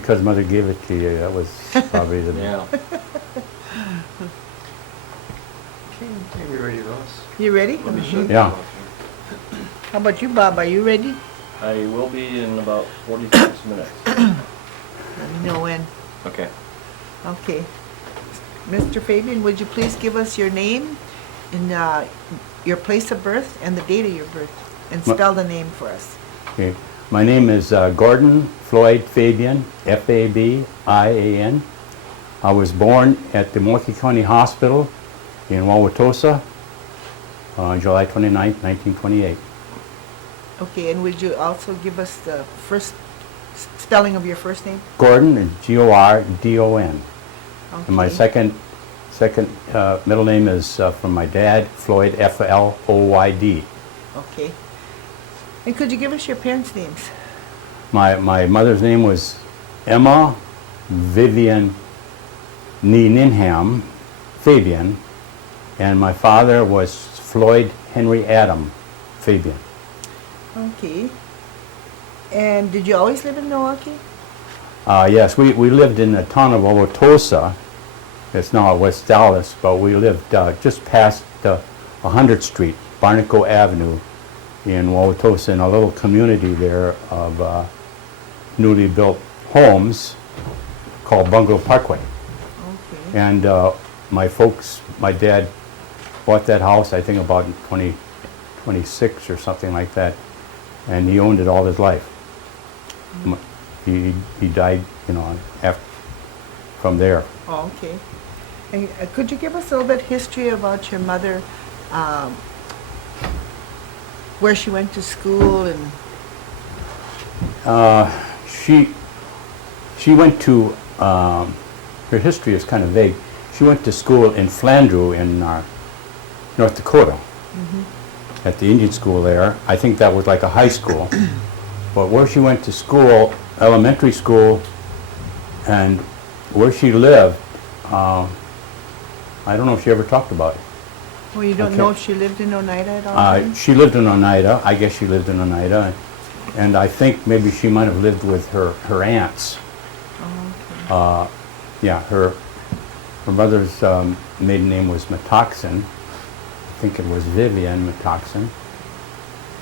because Mother gave it to you. That was probably the... Yeah. Okay, we ready, Ross? You ready? Let me shut Yeah. it off here. How about you, Bob? Are you ready? I will be in about 46 minutes. Let me know when. Okay. Okay. Mr. Fabian, would you please give us your name and your place of birth and the date of your birth, and spell the name for us? Okay. My name is Gordon Floyd Fabian, F-A-B-I-A-N. I was born at the Milwaukee County Hospital in Wauwatosa on July 29th, 1928. Okay, and would you also give us the first spelling of your first name? Gordon is G-O-R-D-O-N. Okay. And my second middle name is from my dad, Floyd, F-L-O-Y-D. Okay. And could you give us your parents' names? My mother's name was Emma Vivian Ninham Fabian, and my father was Floyd Henry Adam Fabian. Okay. And did you always live in Milwaukee? Yes, we lived in the town of Wauwatosa. It's now West Dallas, but we lived just past 100th Street, Barnacle Avenue, in Wauwatosa, in a little community there of newly built homes called Bungalow Parkway. Okay. And my dad bought that house, I think about in 2026 or something like that, and he owned it all his life. He died, from there. Oh, okay. And could you give us a little bit history about your mother, where she went to school and... She went to, her history is kind of vague. She went to school in Flandreau in North Dakota, at the Indian school there. I think that was like a high school. But where she went to school, elementary school, and where she lived, I don't know if she ever talked about it. Well, you don't Okay. know if she lived in Oneida at all? then? She lived in Oneida. I guess she lived in Oneida. And I think maybe she might have lived with her aunts. Oh, okay. Yeah, her mother's maiden name was Metoxen. I think it was Vivian Metoxen.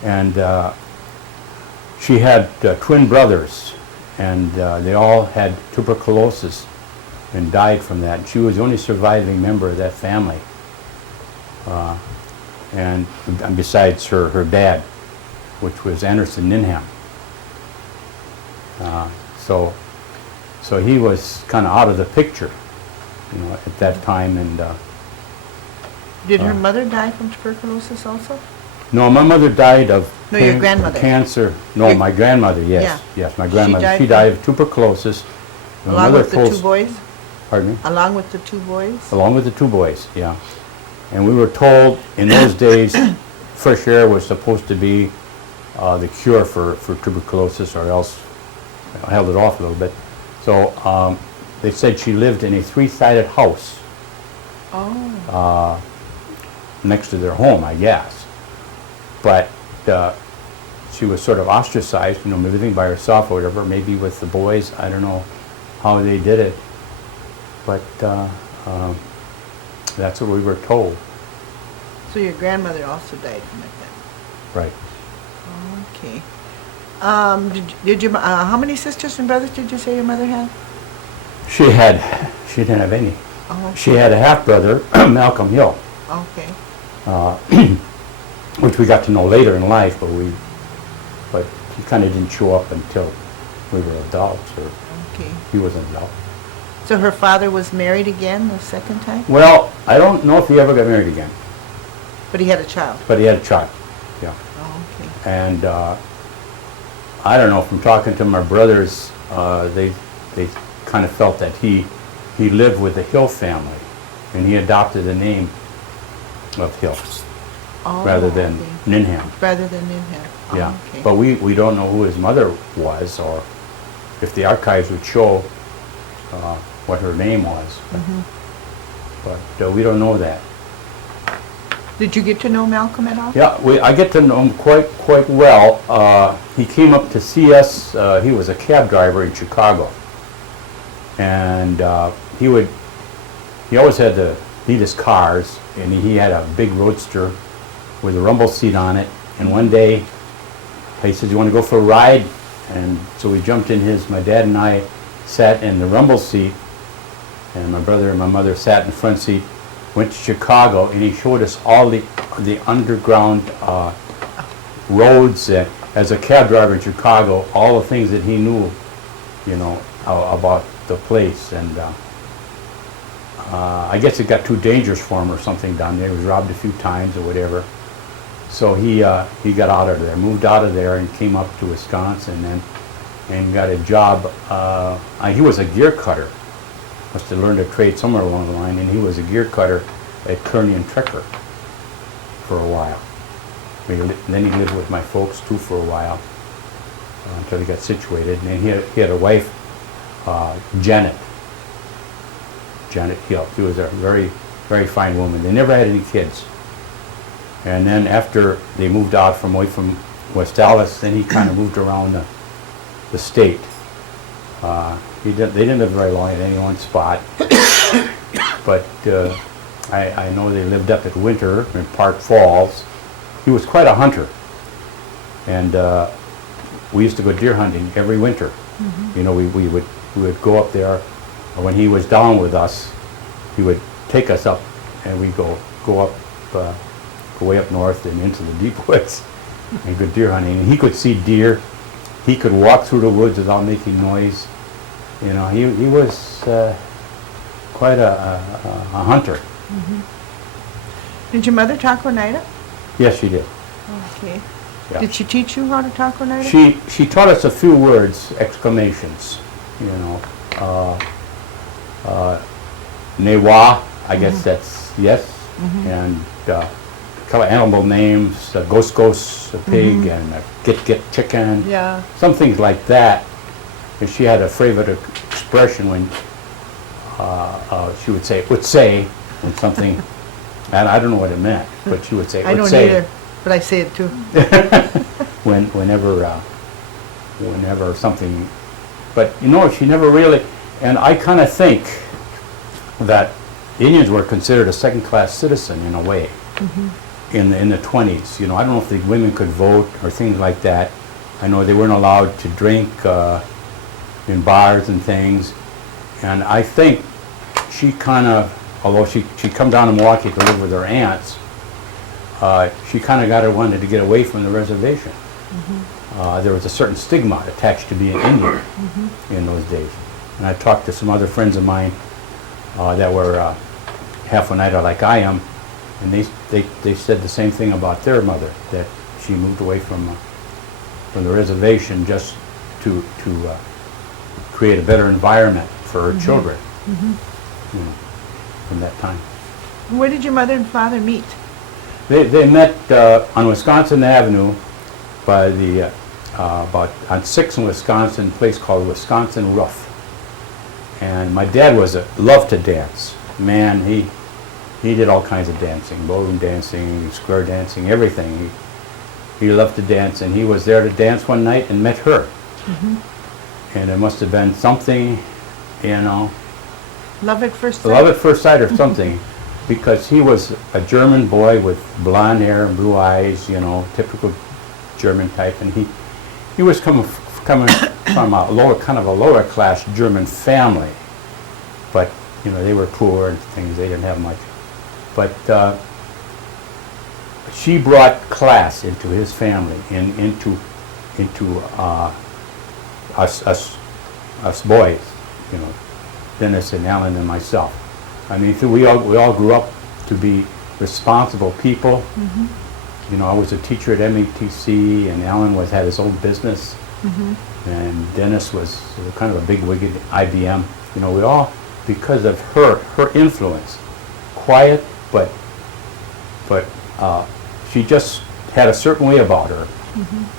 And she had twin brothers, and they all had tuberculosis and died from that. She was the only surviving member of that family. And besides her dad, which was Anderson Ninham. So he was kind of out of the picture, at that time. And Did her mother die from tuberculosis also? no, my mother died of No, your grandmother. cancer. No, Your- my grandmother. Yes, Yeah. yes, my grandmother. died She from- died of tuberculosis. My Along mother with the told- two boys? Pardon me. Along with the two boys? Along with the two boys, yeah. And we were told in those days fresh air was supposed to be the cure for tuberculosis, or else held it off a little bit. So they said she lived in a three-sided house Oh, next to their home, I guess. But she was sort of ostracized, living by herself or whatever, maybe with the boys. I don't know how they did it. But that's what we were told. so your grandmother also died from it then? Right. Okay. How many sisters and brothers did you say your mother had? She didn't have any. Oh, She had a half-brother, Malcolm Hill, okay. which we got to know later in life, but he kind of didn't show up until we were adults, or Okay. he was an adult. So her father was married again the second time? Well, I don't know if he ever got married again, But he had a child? but he had a child, yeah. Oh, okay. And I don't know, from talking to my brothers, they kind of felt that he lived with the Hill family, and he adopted the name of Hill Oh, rather than okay. Ninham. Rather than in him? Oh, Yeah, okay. but we don't know who his mother was, or if the archives would show what her name was. But we don't know that. Did you get to know Malcolm at all? Yeah, I get to know him quite well. He came up to see us. He was a cab driver in Chicago, And he always had the neatest cars, and he had a big roadster with a rumble seat on it. And one day, he said, "You want to go for a ride?" And so we jumped in my dad and I sat in the rumble seat, and my brother and my mother sat in the front seat, went to Chicago, and he showed us all the underground roads that, as a cab driver in Chicago, all the things that he knew, about the place. And I guess it got too dangerous for him or something down there. He was robbed a few times or whatever. So he got out of there, moved out of there, and came up to Wisconsin and got a job. He was a gear cutter. Must have learned a trade somewhere along the line, and he was a gear cutter at Kearney and Trecker for a while. Then he lived with my folks too for a while until he got situated. And then he had a wife, Janet Hill. She was a very, very fine woman. They never had any kids. And then after they moved out away from West Dallas, then he kind of moved around the state. They didn't live very long at any one spot. But I know they lived up at Winter in Park Falls. He was quite a hunter. And we used to go deer hunting every winter. Mm-hmm. We would go up there. When he was down with us, he would take us up, and we'd go up, go way up north and into the deep woods and go deer hunting. And he could see deer. He could walk through the woods without making noise. He was quite a hunter. Mm-hmm. Did your mother talk Oneida? Yes, she did. Okay. Yeah. Did she teach you how to talk Oneida? She taught us a few words, exclamations. Newa, I guess that's yes, and kind of animal names, gos, a pig, and get chicken. Yeah. Some things like that. And she had a favorite expression when she would say "utse" when something, and I don't know what it meant, but she would say "utse." I don't either, but I say it too. whenever something, but she never really, and I kind of think that Indians were considered a second-class citizen in a way in the 20s. I don't know if the women could vote or things like that. I know they weren't allowed to drink in bars and things, and I think she kind of, although she'd come down to Milwaukee to live with her aunts, she kind of wanted to get away from the reservation. There was a certain stigma attached to being Indian in those days. And I talked to some other friends of mine that were half Oneida like I am, and they said the same thing about their mother, that she moved away from the reservation just to create a better environment for her children from that time. Where did your mother and father meet? They met on Wisconsin Avenue by the about on 6th in Wisconsin, a place called Wisconsin Roof. And my dad loved to dance. Man, he did all kinds of dancing, ballroom dancing, square dancing, everything. He loved to dance, and he was there to dance one night and met her. And it must have been something, Love at first sight? love at first sight or something, because he was a German boy with blonde hair and blue eyes, typical German type, and he was coming from a lower class German family, but they were poor and things, they didn't have much. But she brought class into his family and into us boys, Dennis and Alan and myself. I mean, we all grew up to be responsible people. I was a teacher at METC, and Alan had his own business, and Dennis was kind of a big wig at IBM. We all, because of her influence, quiet, but she just had a certain way about her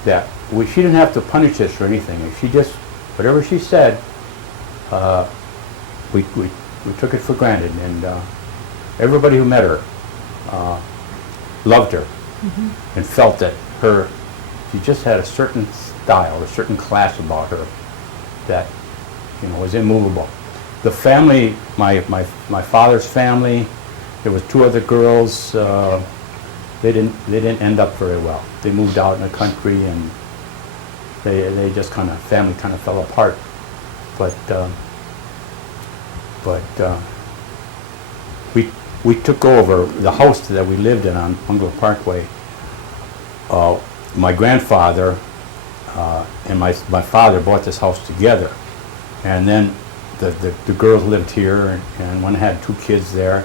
that she didn't have to punish us or anything. She just, whatever she said, we took it for granted, and everybody who met her loved her and felt that she just had a certain style, a certain class about her that was immovable. the family, my father's family, there was two other girls. They didn't end up very well. They moved out in the country, and they just family kind of fell apart. But we took over the house that we lived in on Bungalow Parkway. My grandfather and my father bought this house together, and then the girls lived here, and one had two kids there.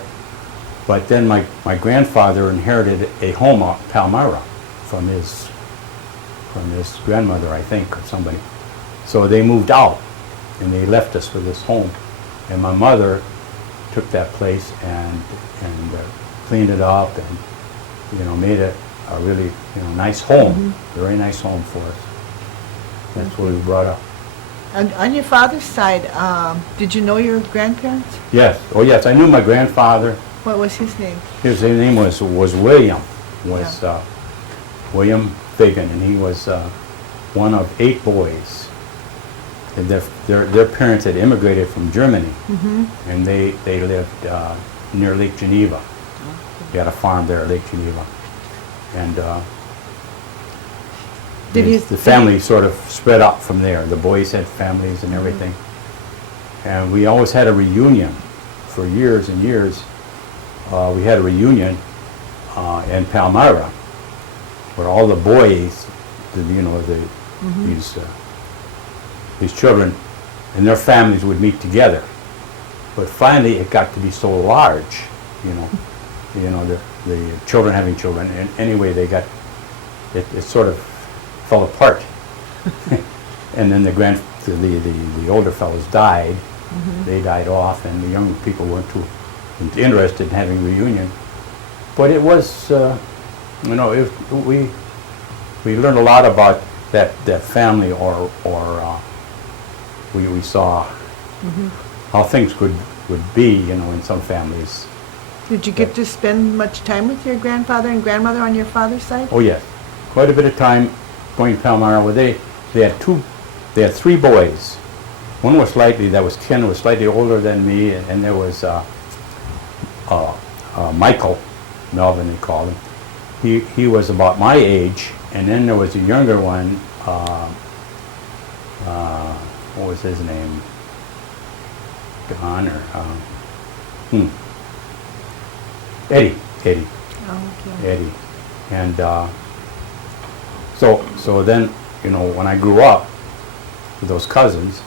But then my grandfather inherited a home at Palmyra from his grandmother, I think, or somebody. So they moved out, and they left us with this home. And my mother took that place and cleaned it up, and made it a really nice home, very nice home for us. That's where we were brought up. And on your father's side, did you know your grandparents? Yes. Oh yes, I knew my grandfather. What was his name? His name was William. William Fabian, and he was one of 8 boys. And their parents had immigrated from Germany, and they lived near Lake Geneva. They had a farm there at Lake Geneva, and the family sort of spread out from there. The boys had families and everything, and we always had a reunion for years and years. We had a reunion in Palmyra, where all the boys, these children and their families would meet together. But finally, it got to be so large, the children having children, and anyway, it sort of fell apart. And then the older fellows died. They died off, and the young people weren't too interested in having a reunion. But it was, we learned a lot about that family, or we saw how things would be, in some families. Did you get to spend much time with your grandfather and grandmother on your father's side? Oh yes, quite a bit of time going to Palmyra. Where they had 3 boys. One was Ken was slightly older than me, and there was Michael, Melvin they called him. He was about my age, and then there was a younger one. What was his name? Don or Eddie. Oh, okay. Eddie, and so then when I grew up with those cousins,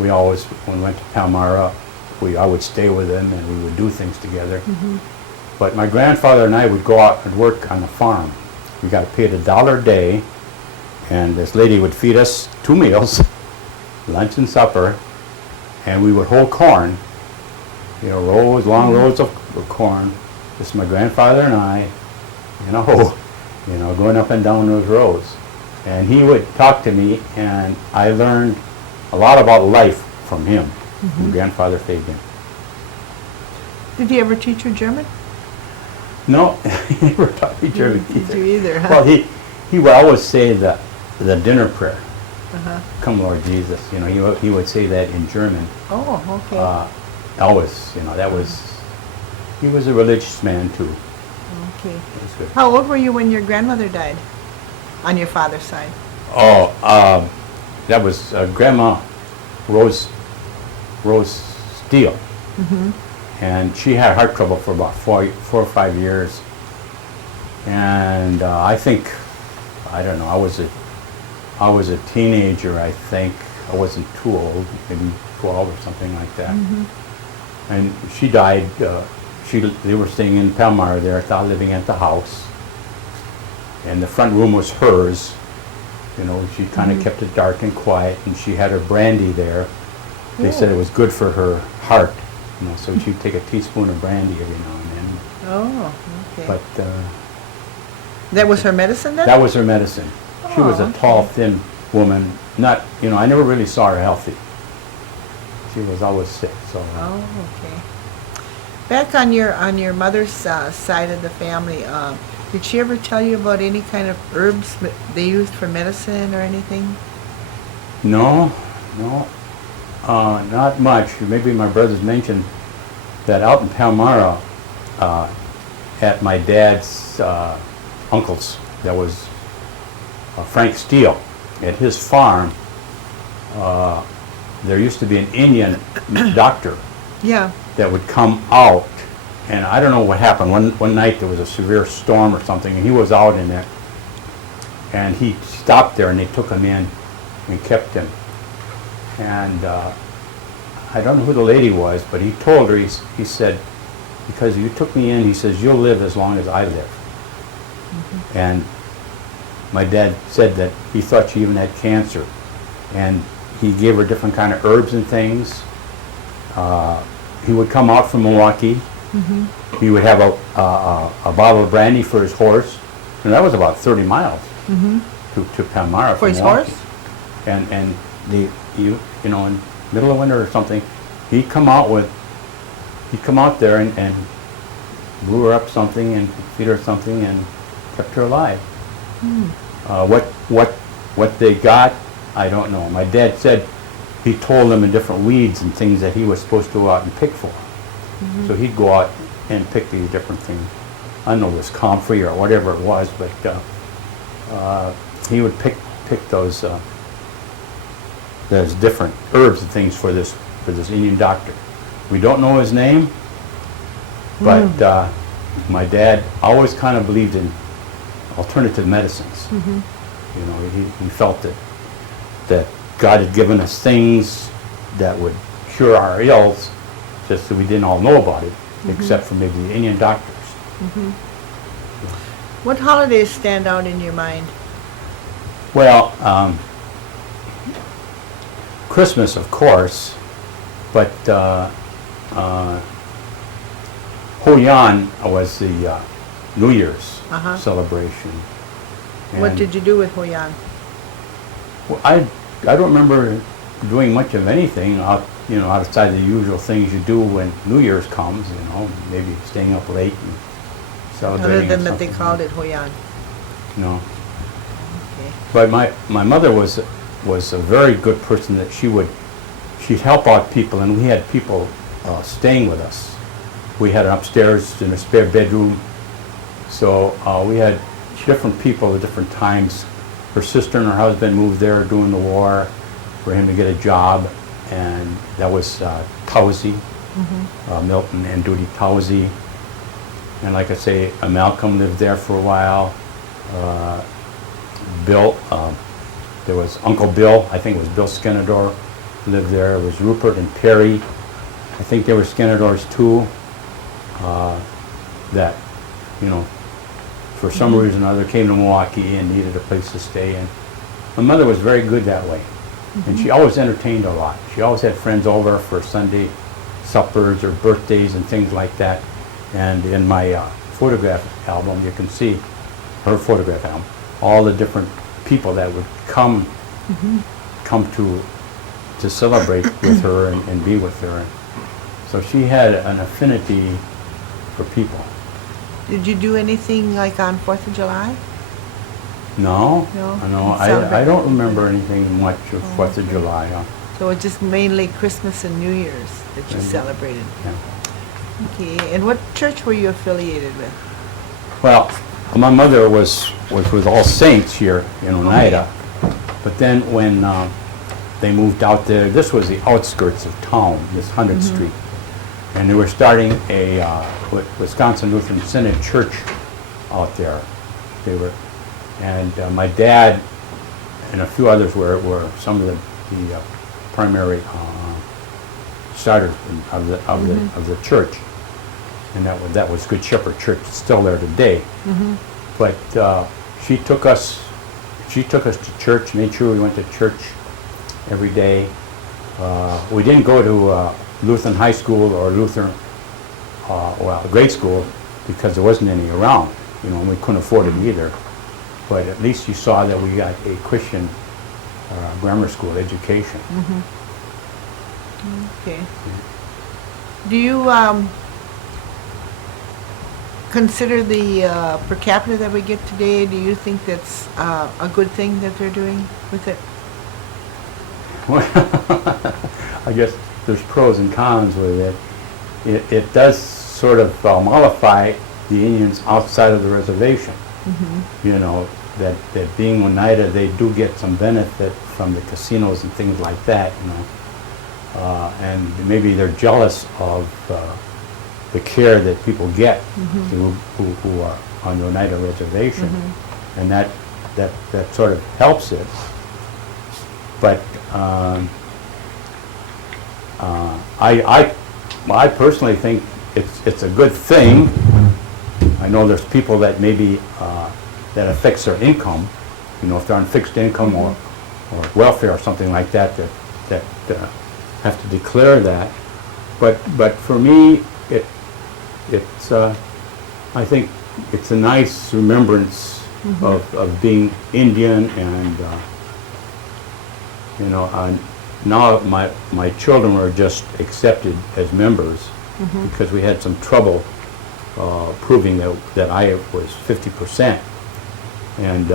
we always, when we went to Palmyra, I would stay with them, and we would do things together. But my grandfather and I would go out and work on the farm. We got paid $1 a day, and this lady would feed us 2 meals, lunch and supper, and we would hold corn, long rows of corn. This is my grandfather and I, going up and down those rows. And he would talk to me, and I learned a lot about life from him, from Grandfather Fabian. Did he ever teach you German? No, he never taught me German Did you either, huh? Well, he would always say the dinner prayer. Come, Lord Jesus. He would say that in German. Oh, okay. Always, he was a religious man too. Okay. That was good. How old were you when your grandmother died? On your father's side? Oh, that was Grandma Rose Steele. And she had heart trouble for about 4 or 5 years. And I don't know, I was a teenager, I think. I wasn't too old, maybe 12 or something like that. And she died, they were staying in Palmyra there, living at the house. And the front room was hers. She kind of kept it dark and quiet, and she had her brandy there. They said it was good for her heart, so she'd take a teaspoon of brandy every now and then. Oh, okay. But that was her medicine then? that was her medicine. She was a okay. tall, thin woman. Not, I never really saw her healthy. She was always sick, so. Oh, okay. Back on your mother's side of the family, did she ever tell you about any kind of herbs they used for medicine or anything? No. Not much. Maybe my brothers mentioned that out in Palmyra, at my dad's uncle's, that was Frank Steele, at his farm, there used to be an Indian doctor Yeah. that would come out, and I don't know what happened. One night there was a severe storm or something, and he was out in there, and he stopped there, and they took him in and kept him. And I don't know who the lady was, but he told her, he said, because you took me in, he says, you'll live as long as I live. And my dad said that he thought she even had cancer. And he gave her different kind of herbs and things. He would come out from Milwaukee. He would have a bottle of brandy for his horse. And that was about 30 miles to Palmyra For from his Milwaukee. horse? And you know, in middle of winter or something, he'd come out there and blew her up something and feed her something and kept her alive. What they got, I don't know. My dad said he told them in different weeds and things that he was supposed to go out and pick for. So he'd go out and pick these different things. I don't know, this comfrey or whatever it was, but he would pick those different herbs and things for this Indian doctor. We don't know his name, but my dad always kind of believed in alternative medicines. You know, he felt that God had given us things that would cure our ills, just that we didn't all know about it, except for maybe the Indian doctors. What holidays stand out in your mind? Well, Christmas, of course, but Hoyan was the New Year's celebration. What And did you do with Hoyan? well, I don't remember doing much of anything outside the usual things you do when New Year's comes. Maybe staying up late and celebrating. Other than or that they something. called it Hoyan. No. Okay. But my mother was a very good person. That she'd help out people, and we had people staying with us. We had upstairs in a spare bedroom, so we had different people at different times. Her sister and her husband moved there during the war for him to get a job, and that was Towsey, Milton and Duty Towsey. And like I say, Malcolm lived there for a while. Bill, there was Uncle Bill, I think it was Bill Skenador, lived there. It was Rupert and Perry. I think they were Skenadors too. That, for some reason or other came to Milwaukee and needed a place to stay. And my mother was very good that way. And she always entertained a lot. She always had friends over for Sunday suppers or birthdays and things like that. And in my photograph album, you can see her photograph album, all the different people that would come to celebrate with her and be with her. So she had an affinity for people. Did you do anything like on 4th of July? No, No? I Celebrate. don't remember anything much of 4th of July. So it's just mainly Christmas and New Year's that you celebrated. Yeah. Okay, and what church were you affiliated with? Well, my mother was with All Saints here in Oneida, but then when they moved out there, this was the outskirts of town, this 100th Street, and they were starting a Wisconsin Lutheran Synod Church out there. And my dad and a few others were some of the primary starters of the church, and that was Good Shepherd Church. It's still there today. But she took us to church, made sure we went to church every day. We didn't go to Lutheran high school or Lutheran grade school because there wasn't any around, and we couldn't afford it either. But at least you saw that we got a Christian grammar school education. Okay. Do you consider the per capita that we get today, do you think that's a good thing that they're doing with it? I guess there's pros and cons with it. It does sort of mollify the Indians outside of the reservation. You know, that being Oneida, they do get some benefit from the casinos and things like that, you know. And maybe they're jealous of the care that people get who are on the Oneida reservation. And that sort of helps it. But I personally think it's a good thing. I know there's people that maybe that affects their income, you know, if they're on fixed income or welfare or something like that, that have to declare that. But for me, it's I think it's a nice remembrance of being Indian, and you know, now my children were just accepted as members because we had some trouble proving that I was 50%, and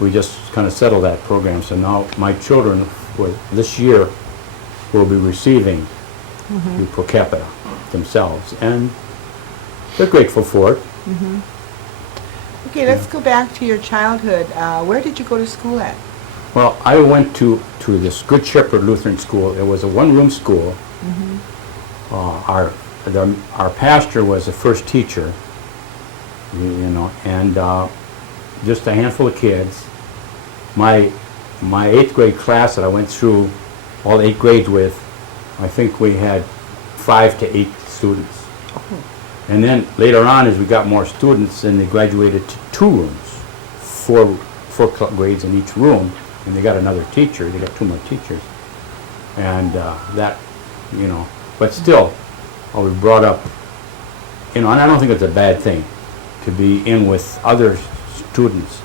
we just kind of settled that program. So now my children for this year will be receiving the per capita themselves, and they're grateful for it. Okay, let's go back to your childhood. Where did you go to school at? Well, I went to this Good Shepherd Lutheran School. It was a one-room school. Our pastor was the first teacher, you know, and just a handful of kids. My 8th grade class that I went through all 8 grades with, I think we had 5 to 8 students. And then later on, as we got more students, then they graduated to 2 rooms, 4 grades in each room, and they got another teacher. They got 2 more teachers, and that, you know. But still, I was brought up, you know, and I don't think it's a bad thing to be in with other students.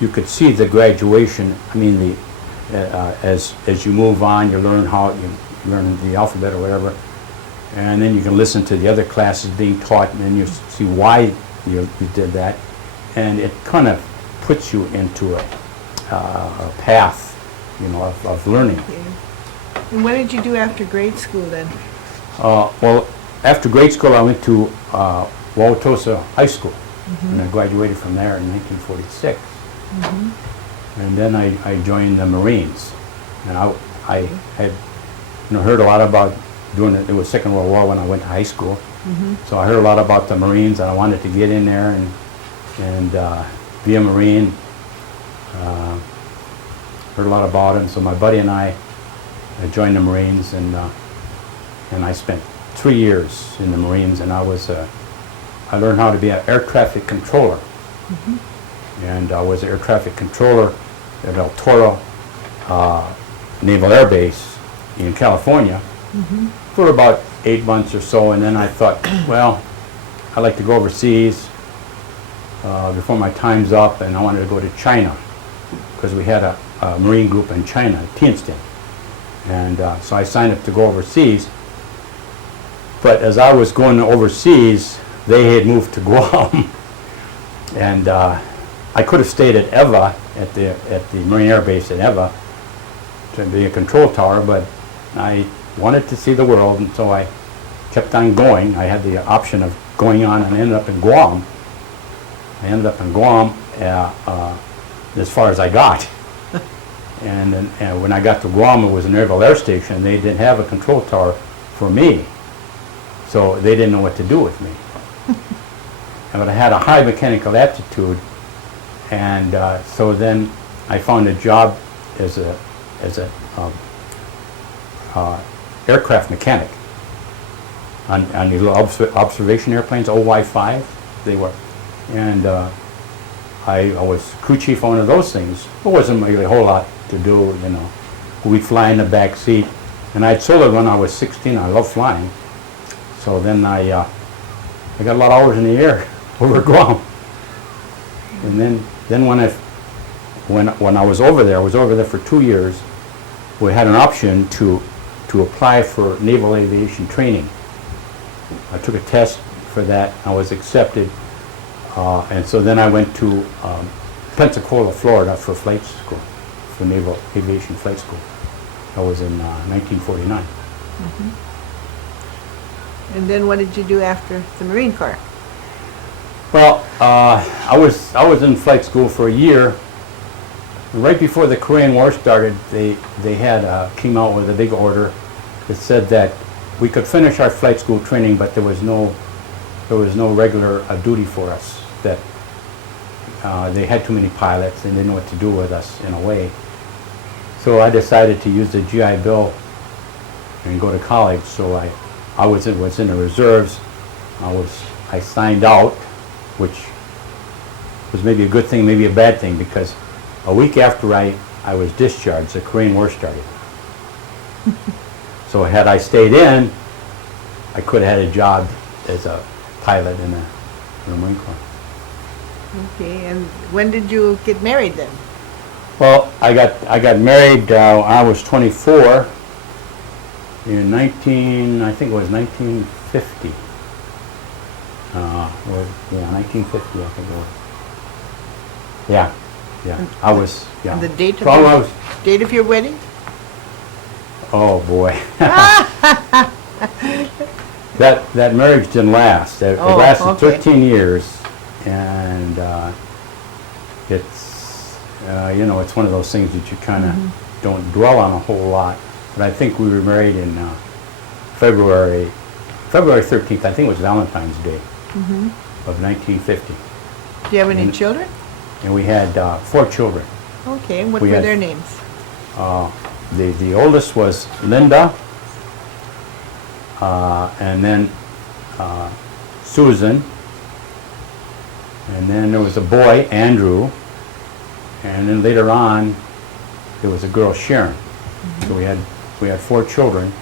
You could see the graduation. I mean, as you move on, you learn you learn the alphabet or whatever. And then you can listen to the other classes being taught, and then you see why you did that. And it kind of puts you into a path, you know, of learning. And what did you do after grade school then? Well, after grade school, I went to Wauwatosa High School, and I graduated from there in 1946. And then I joined the Marines, and I had, you know, heard a lot about doing it. It was Second World War when I went to high school, so I heard a lot about the Marines, and I wanted to get in there and be a Marine. Heard a lot about them, so my buddy and I joined the Marines, and I spent 3 years in the Marines, and I learned how to be an air traffic controller, and I was an air traffic controller at El Toro Naval Air Base in California for about 8 months or so, and then I thought, well, I'd like to go overseas before my time's up, and I wanted to go to China because we had a Marine group in China, Tianjin, and so I signed up to go overseas. But as I was going overseas, they had moved to Guam, and I could have stayed at Eva, at the Marine Air Base at Eva, to be a control tower, but I wanted to see the world, and so I kept on going. I had the option of going on, and I ended up in Guam. I ended up in Guam as far as I got. And then when I got to Guam, it was a Naval Air Station. They didn't have a control tower for me, so they didn't know what to do with me. But I had a high mechanical aptitude, and so then I found a job as a aircraft mechanic on these little observation airplanes, OY-5 they were, and I was crew chief on one of those things. There wasn't really a whole lot to do, you know. We'd fly in the back seat, and I'd soloed when I was 16. I loved flying, so then I got a lot of hours in the air over Guam. And then when I was over there, I was over there for 2 years. We had an option to apply for naval aviation training. I took a test for that. I was accepted, and so then I went to Pensacola, Florida, for flight school, for naval aviation flight school. That was in 1949. And then what did you do after the Marine Corps? Well, I was in flight school for a year. Right before the Korean War started, they came out with a big order that said that we could finish our flight school training, but there was no regular duty for us. That they had too many pilots and didn't know what to do with us in a way. So I decided to use the GI Bill and go to college. So I was in the reserves. I signed out, which was maybe a good thing, maybe a bad thing, because a week after I was discharged, the Korean War started. So had I stayed in, I could have had a job as a pilot in the Marine Corps. Okay, and when did you get married then? Well, I got married I was 24 in I think it was 1950. 1950, I think it was. Yeah. I was, yeah. And the date of, So I was, date of your wedding? oh boy. That marriage didn't last. It Oh, lasted okay. 13 years, and it's it's one of those things that you kind of don't dwell on a whole lot. But I think we were married in February 13th. I think it was Valentine's Day of 1950, Do you have any And- children? and we had 4 children. Okay, and what We were had- their names? The oldest was Linda, and then Susan, and then there was a boy, Andrew, and then later on there was a girl, Sharon. So we had 4 children,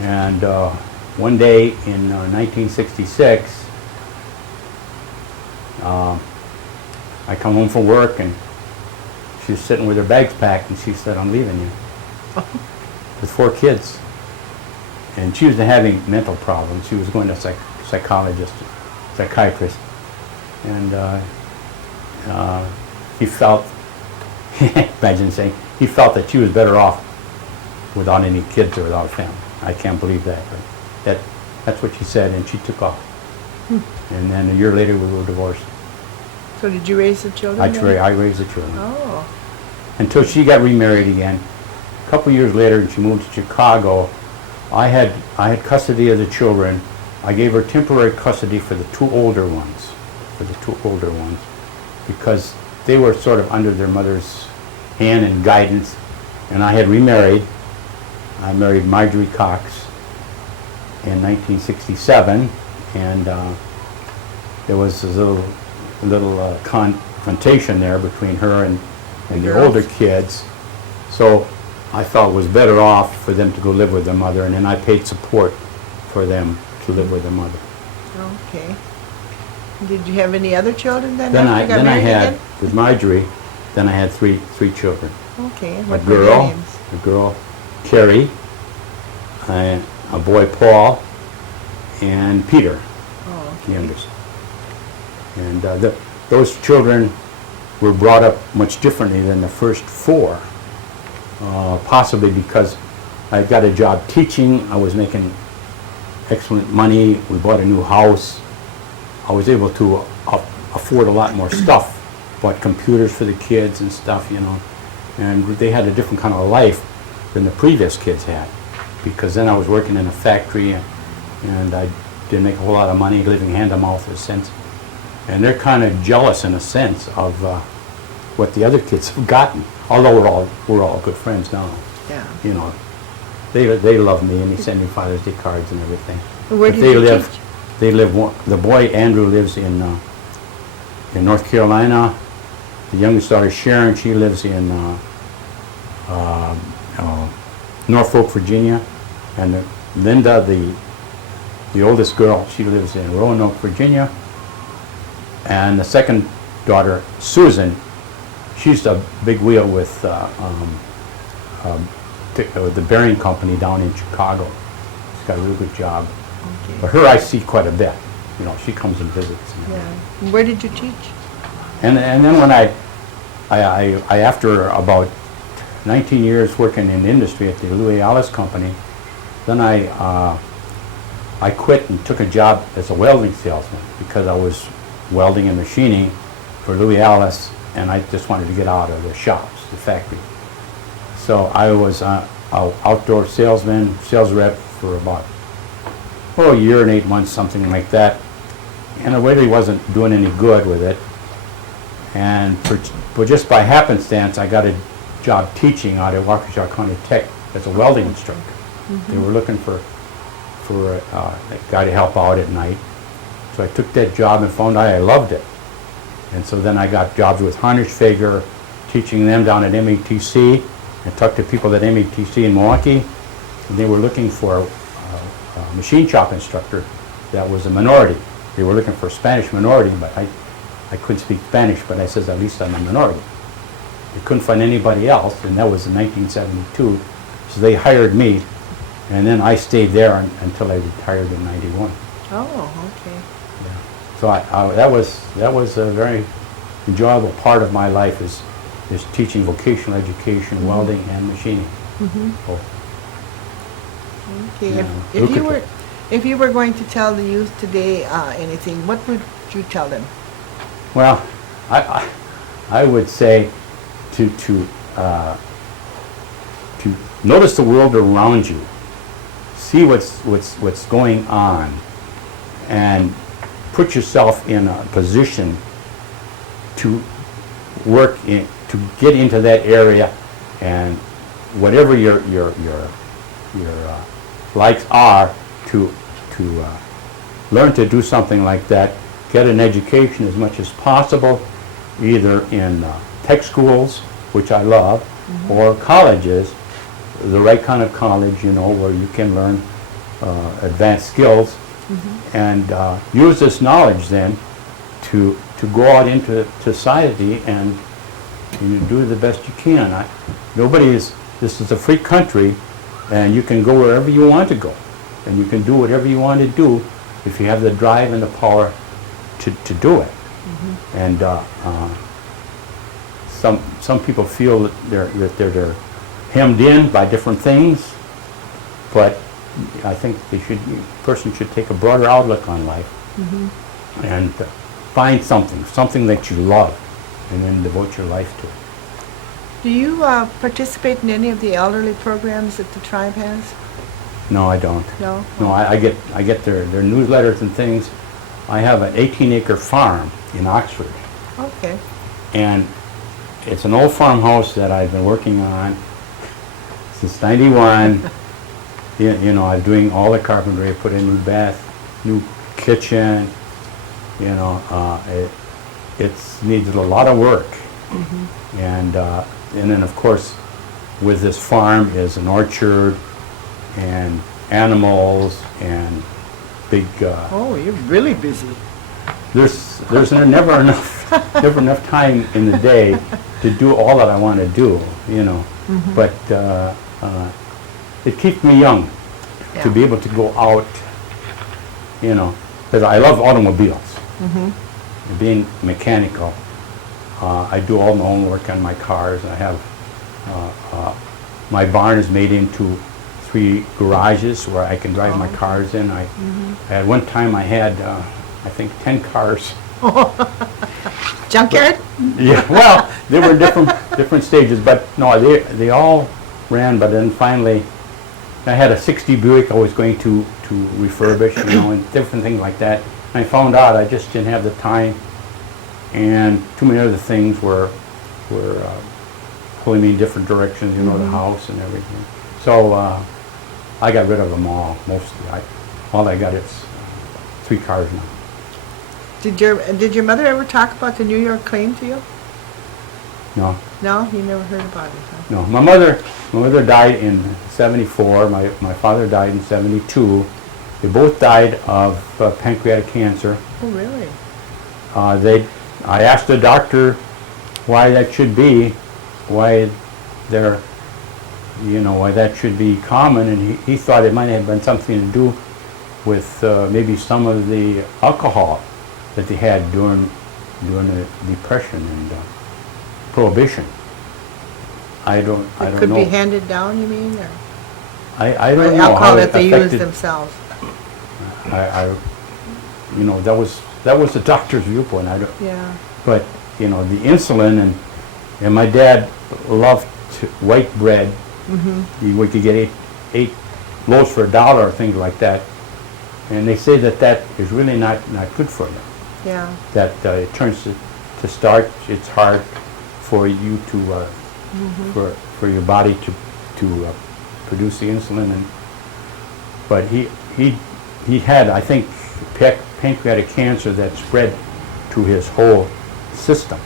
and one day in 1966, I come home from work and she was sitting with her bags packed, and she said, "I'm leaving you," with 4 kids. And she was having mental problems. She was going to psychiatrist, and he felt, imagine saying, he felt that she was better off without any kids or without a family. I can't believe that, but that's what she said, and she took off. And then a year later, we were divorced. So did you raise the children? then? I raised the children. Oh, Until she got remarried again. A couple years later, and she moved to Chicago. I had custody of the children. I gave her temporary custody for the 2 older ones, because they were sort of under their mother's hand and guidance. And I had remarried. I married Marjorie Cox in 1967, and there was a little confrontation there between her and the girls. older kids. So I thought it was better off for them to go live with their mother, and then I paid support for them to live with their mother. okay. Did you have any other children then Then after you got I married had, again? with Marjorie, then I had three children. Okay, and A what were their girl, names? Carrie, and a boy, Paul, and Peter, Oh, the youngest. And those children were brought up much differently than the first 4, possibly because I got a job teaching. I was making excellent money. We bought a new house. I was able to afford a lot more stuff. Bought computers for the kids and stuff, and they had a different kind of life than the previous kids had, because then I was working in a factory, and I didn't make a whole lot of money, living hand to mouth in a sense. And they're kind of jealous in a sense of what the other kids have gotten. Although we're all good friends now. yeah. They love me, and they send me Father's Day cards and everything. And where But did you teach? The boy Andrew lives in North Carolina. The youngest daughter Sharon, she lives in Norfolk, Virginia, and Linda, the oldest girl, she lives in Roanoke, Virginia. And the second daughter, Susan, she's a big wheel with the Bearing Company down in Chicago. She's got a real good job. Okay. But her I see quite a bit. She comes and visits. Yeah. And where did you teach? And then when I after about 19 years working in industry at the Louis Alice Company, then I quit and took a job as a welding salesman because I was welding and machining for Louis Alice, and I just wanted to get out of the shops, the factory. So I was an outdoor salesman, sales rep for about a year and 8 months, something like that. And I really wasn't doing any good with it. And but just by happenstance, I got a job teaching out at Waukesha County Tech as a welding instructor. They were looking for a guy to help out at night. So I took that job and found out I loved it. And so then I got jobs with Harnisch-Fager, teaching them down at METC. I talked to people at METC in Milwaukee, and they were looking for a machine shop instructor that was a minority. They were looking for a Spanish minority, but I couldn't speak Spanish, but I says, at least I'm a minority. They couldn't find anybody else, and that was in 1972. So they hired me, and then I stayed there until I retired in 91. Oh, okay. Yeah. So that was a very enjoyable part of my life is teaching vocational education, welding, and machining. Oh, Okay, Yeah. if you were going to tell the youth today anything, what would you tell them? well, I would say to notice the world around you, see what's going on, and put yourself in a position to work in, to get into that area, and whatever your likes are, to learn to do something like that. Get an education as much as possible, either in tech schools, which I love, or colleges, the right kind of college, you know, where you can learn advanced skills, and use this knowledge then to go out into society and you do the best you can. This is a free country, and you can go wherever you want to go, and you can do whatever you want to do if you have the drive and the power to do it. And some people feel that they're hemmed in by different things, but I think a person should take a broader outlook on life and find something that you love, and then devote your life to it. Do you participate in any of the elderly programs that the tribe has? No, I don't. No? No, I get their newsletters and things. I have an 18-acre farm in Oxford, Okay. and it's an old farmhouse that I've been working on since '91. You know, I'm doing all the carpentry. I put in new bath, new kitchen. You know, it needs a lot of work, and then of course, with this farm is an orchard, and animals, and big. Oh, you're really busy. There's never enough time in the day to do all that I want to do, you know. But it keeps me young to be able to go out, you know, because I love automobiles. Being mechanical, I do all my own work on my cars. I have my barn is made into 3 garages where I can drive my cars in. At one time I had I think 10 cars. Junkyard? Yeah, well, they were different stages, but no, they all ran. But then finally, I had a '60 Buick I was going to refurbish, you know, and different things like that. And I found out I just didn't have the time, and too many other things were pulling me in different directions, you know, the house and everything. So I got rid of them all, mostly. All I got is 3 cars now. Did your mother ever talk about the New York claim to you? No. No, you never heard about it, huh? No, my mother died in '74. My father died in '72. They both died of pancreatic cancer. Oh, really? I asked the doctor why that should be, why that should be common, and he thought it might have been something to do with maybe some of the alcohol that they had during the Depression and Prohibition. I don't know. It could be handed down, you mean? Or? I or don't know how alcohol it that they use affected. themselves. You know, that was the doctor's viewpoint. I don't. Yeah. But you know, the insulin and my dad loved white bread. We could get eight loaves for $1 or things like that. And they say that is really not good for you. Yeah. That it turns to starch. It's hard for you to for your body to produce the insulin. But he had, I think, pancreatic cancer that spread to his whole system.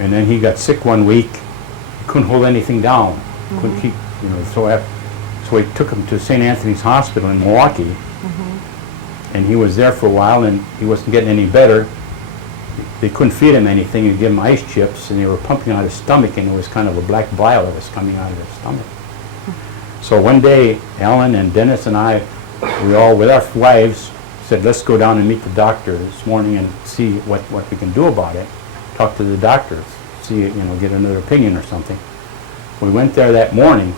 And then he got sick one week. He couldn't hold anything down. Couldn't keep, you know. So he took him to St. Anthony's Hospital in Milwaukee. And he was there for a while, and he wasn't getting any better. They couldn't feed him anything and give him ice chips, and they were pumping out his stomach, and it was kind of a black bile that was coming out of his stomach. So one day, Alan and Dennis and I, we all, with our wives, said, let's go down and meet the doctor this morning and see what we can do about it. Talk to the doctor, see, you know, get another opinion or something. We went there that morning,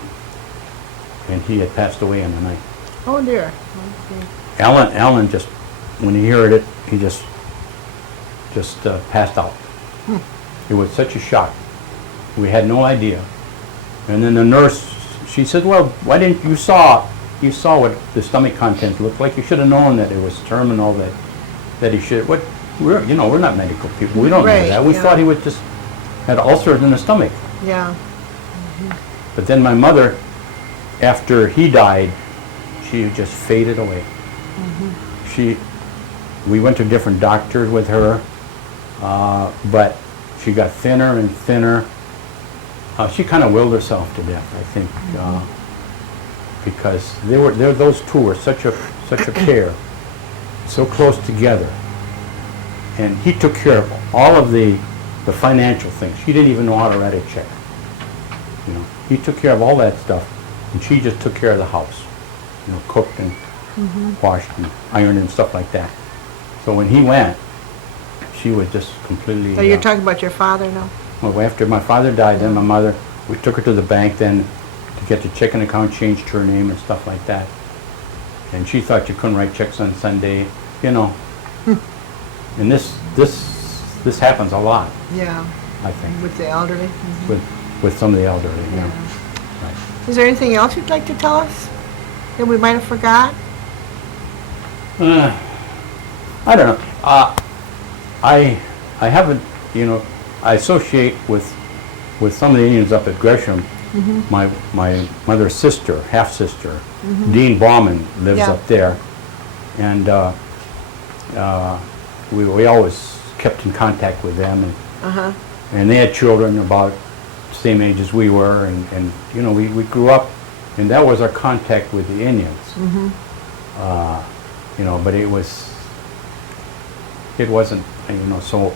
and he had passed away in the night. Oh dear. Okay. Alan just, when he heard it, he just passed out. It was such a shock. We had no idea. And then the nurse, she said, well, why didn't you saw what the stomach contents looked like. You should have known that it was terminal, that he should, we're not medical people. We don't Right, know that. We yeah. thought he would just had ulcers in the stomach. Yeah. But then my mother, after he died, she just faded away. We went to different doctors with her, but she got thinner and thinner. She kind of willed herself to death, I think, because those two were such a pair, so close together. And he took care of all of the financial things. She didn't even know how to write a check. You know, he took care of all that stuff, and she just took care of the house. You know, cooked and washed and ironed and stuff like that. So when he went, she was just completely. So you're talking about your father now? Well, after my father died, then my mother, we took her to the bank then to get the checking account changed to her name and stuff like that. And she thought you couldn't write checks on Sunday, you know. And this happens a lot, Yeah. I think, With the elderly? with some of the elderly. Yeah. Right. Is there anything else you'd like to tell us that we might have forgot? I don't know. I haven't, you know, I associate with some of the Indians up at Gresham. My mother's sister, half-sister, Dean Bauman, lives Yeah. up there. And we always kept in contact with them. And they had children about the same age as we were. And you know, we grew up, and that was our contact with the Indians. You know, but it wasn't, you know, so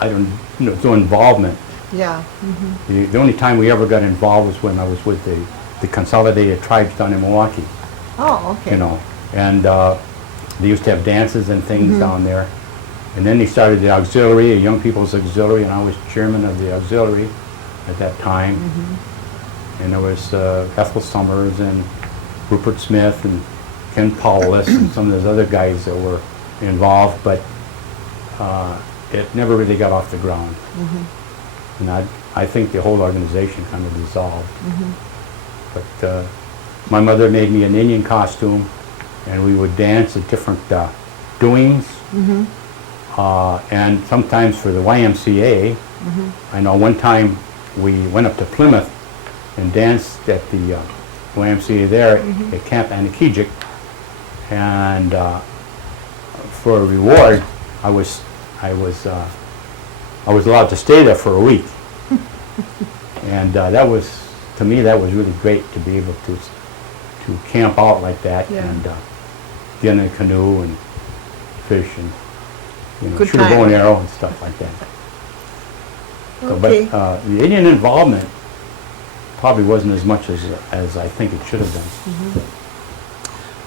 I don't, you know, so involvement. Yeah. The only time we ever got involved was when I was with the Consolidated Tribes down in Milwaukee, Oh, okay. you know, and they used to have dances and things down there. And then they started the auxiliary, a young people's auxiliary, and I was chairman of the auxiliary at that time. And there was Ethel Summers and Rupert Smith and Ken Paulus and some of those other guys that were involved, but it never really got off the ground. And I think the whole organization kind of dissolved. But my mother made me an Indian costume, and we would dance at different doings. And sometimes for the YMCA, I know one time we went up to Plymouth and danced at the YMCA there at Camp Anakejic, and for a reward, I was allowed to stay there for a week, and that was, to me, that was really great to be able to camp out like that. Yeah. And get in a canoe and fish and, you know, Good shoot a bow time. and arrow and stuff like that. So, Okay. but the Indian involvement probably wasn't as much as I think it should have been.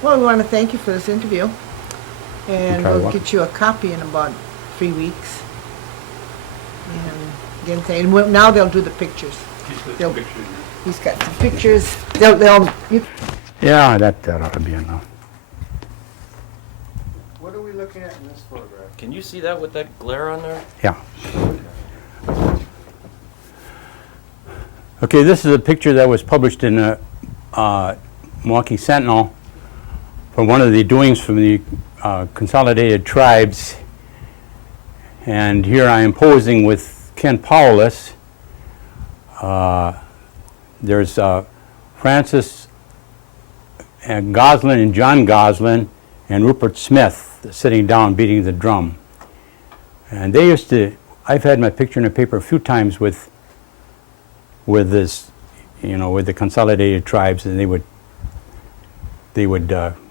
Well, we want to thank you for this interview, and Okay, we'll well. get you a copy in about 3 weeks. And again, now they'll do the pictures. They'll- He's got some pictures. You Yeah, that ought to be enough. What are we looking at in this photograph? Can you see that with that glare on there? Yeah. Okay, this is a picture that was published in the Milwaukee Sentinel for one of the doings from the Consolidated Tribes. And here I am posing with Ken Paulus. There's Francis and Goslin and John Goslin and Rupert Smith sitting down beating the drum. And they used to, I've had my picture in the paper a few times with this, with the Consolidated Tribes, and they would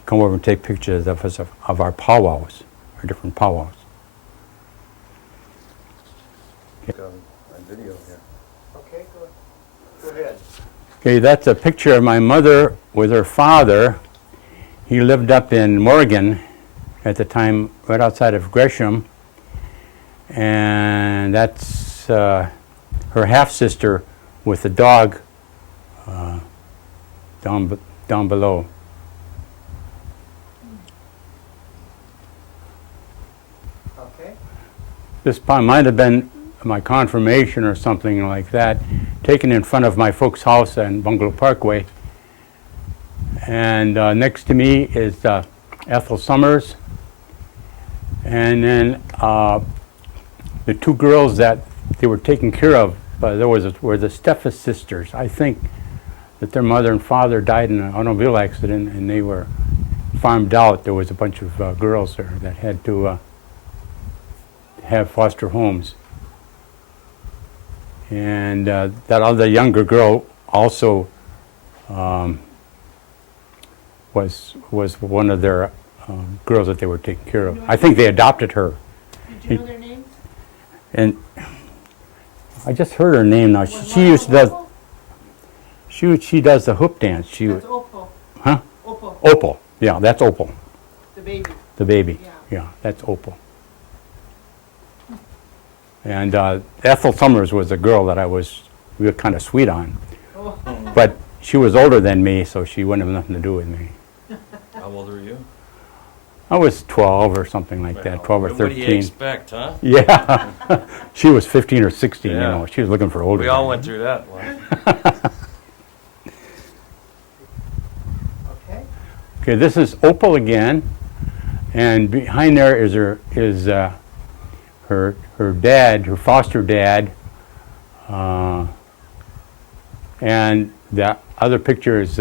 come over and take pictures of us, of our powwows, our different powwows. On video here. Okay, go ahead. Okay, that's a picture of my mother with her father. He lived up in Morgan at the time, right outside of Gresham. And that's her half-sister with the dog down below. Okay. This probably might have been my confirmation or something like that, taken in front of my folks' house on Bungalow Parkway. And next to me is Ethel Summers. And then the two girls that they were taking care of were the Steffes sisters. I think that their mother and father died in an automobile accident, and they were farmed out. There was a bunch of girls there that had to have foster homes. And that other younger girl also was one of their girls that they were taking care of. I think they adopted her. Did you know their names? And I just heard her name now. She used to does. She does the hoop dance. That's Opal. Huh? Opal, Opal. Yeah, that's Opal. the baby. The baby. Yeah. Yeah, that's Opal. And Ethel Summers was a girl that we were kind of sweet on. Oh. But she was older than me, so she wouldn't have nothing to do with me. How old are you? I was 12 or something like that, 12 or What do you 13. expect, huh? Yeah. She was 15 or 16, Yeah. She was looking for older. We all than went me. through that one. Okay. Okay, this is Opal again, and behind there is her dad, her foster dad, and the other picture is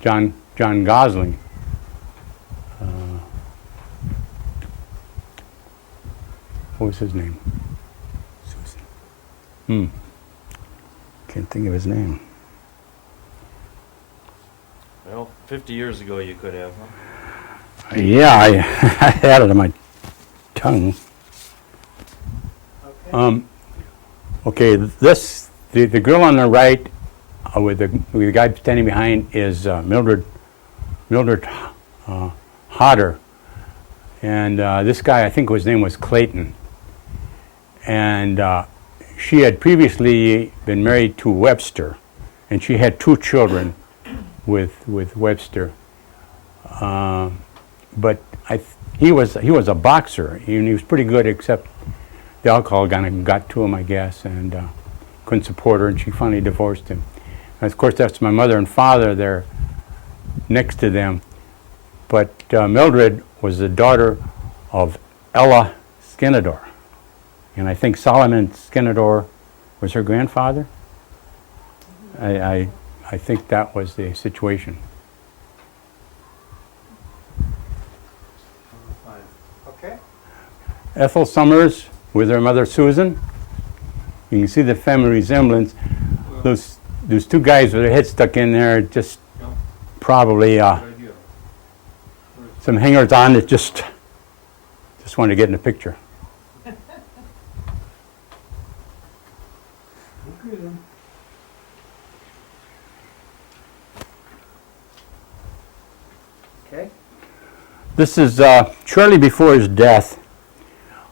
John Gosling. What was his name? Susan. Can't think of his name. Well, 50 years ago you could have, huh? Yeah, I had it on my tongue. Okay. Okay, the girl on the right with the guy standing behind is Mildred Hodder, and this guy, I think his name was Clayton, and she had previously been married to Webster, and she had 2 children with Webster, but he was a boxer, and he was pretty good, except the alcohol kind of got to him, I guess, and couldn't support her, and she finally divorced him. And of course, that's my mother and father there next to them. But Mildred was the daughter of Ella Skenador. And I think Solomon Skenador was her grandfather. I think that was the situation. Okay. Ethel Summers with her mother Susan. You can see the family resemblance. Those 2 guys with their heads stuck in there, just probably some hangers on that just wanted to get in the picture. Okay. This is shortly before his death.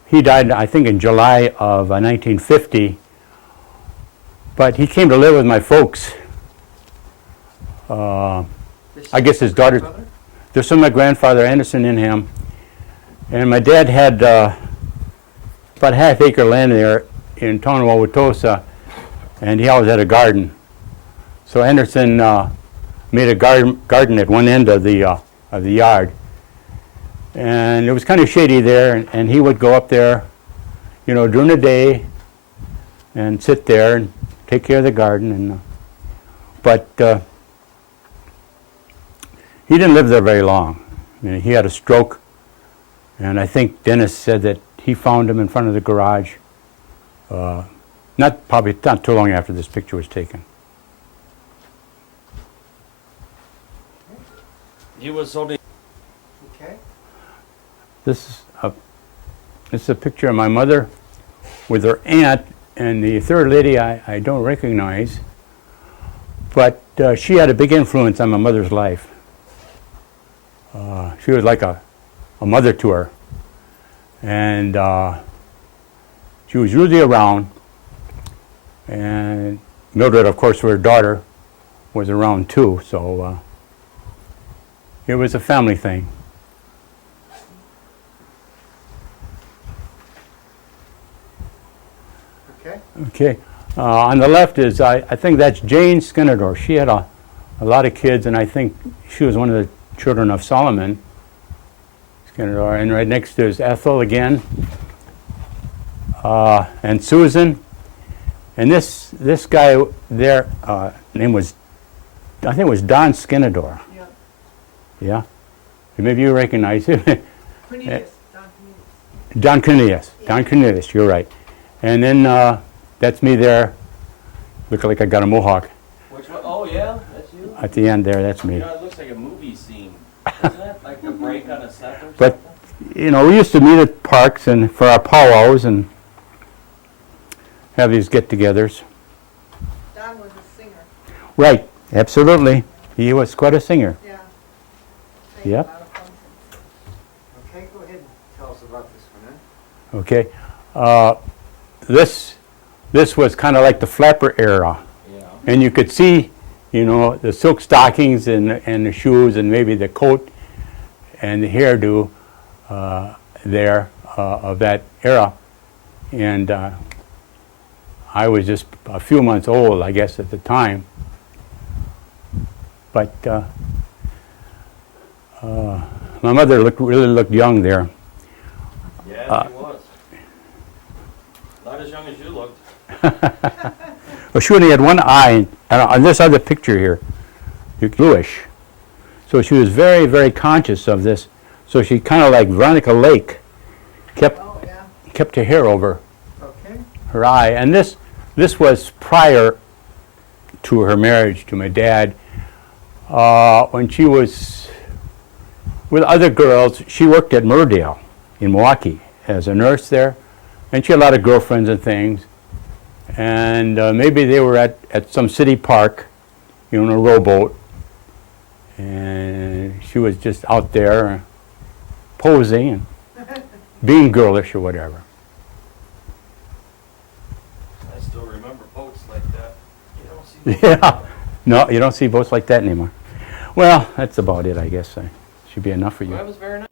He died, I think, in July of 1950. But he came to live with my folks. I guess his daughter, there's some of my grandfather Anderson in him. And my dad had about half-acre land there in town of Wauwatosa, and he always had a garden. So Anderson made a garden at one end of the yard. And it was kind of shady there, and he would go up there, you know, during the day and sit there and take care of the garden. And but he didn't live there very long. I mean, he had a stroke, and I think Dennis said that he found him in front of the garage. Probably not too long after this picture was taken. He was holding. Okay. This is a picture of my mother with her aunt, and the third lady I don't recognize, but she had a big influence on my mother's life. She was like a mother to her, and she was usually around, and Mildred, of course, her daughter, was around too, so it was a family thing. Okay. Okay. On the left is, I think that's Jane Skinador. She had a lot of kids, and I think she was one of the children of Solomon Skinador. And right next is Ethel again, and Susan. And this guy there, name was, I think it was Don Skinador. Yeah. Yeah? Maybe you recognize him. Cornelius, Don Don Cornelius. Cornelius. Don Cornelius, you're right. And then that's me there. Look like I got a mohawk. Which one? Oh yeah, that's you. At the end there, that's me. You know, it looks like a movie scene. Isn't it? Like a break on a set or But, something? you know, we used to meet at parks and for our powwows and have these get-togethers. Don was a singer. Right, absolutely. He was quite a singer. Yeah. Yep. A lot of functions. Okay, go ahead and tell us about this one, then. Okay. This was kind of like the flapper era. Yeah. And you could see, you know, the silk stockings and the shoes and maybe the coat and the hairdo there of that era. And I was just a few months old, I guess, at the time. But my mother really looked young there. Yeah, he was. Not as young as you looked. Well, she only had one eye, and on this other picture here, you're bluish. So she was very, very conscious of this. So she kind of like Veronica Lake kept Oh, yeah. kept her hair over Okay. her eye. And this was prior to her marriage to my dad. When she was with other girls, she worked at Murdale in Milwaukee as a nurse there, and she had a lot of girlfriends and things. And maybe they were at some city park, you know, in a rowboat, and she was just out there posing and being girlish or whatever. I still remember boats like that. You don't see boats Yeah, no, you don't see boats like that anymore. Well, that's about it, I guess. Should be enough for you. Well, that was very nice.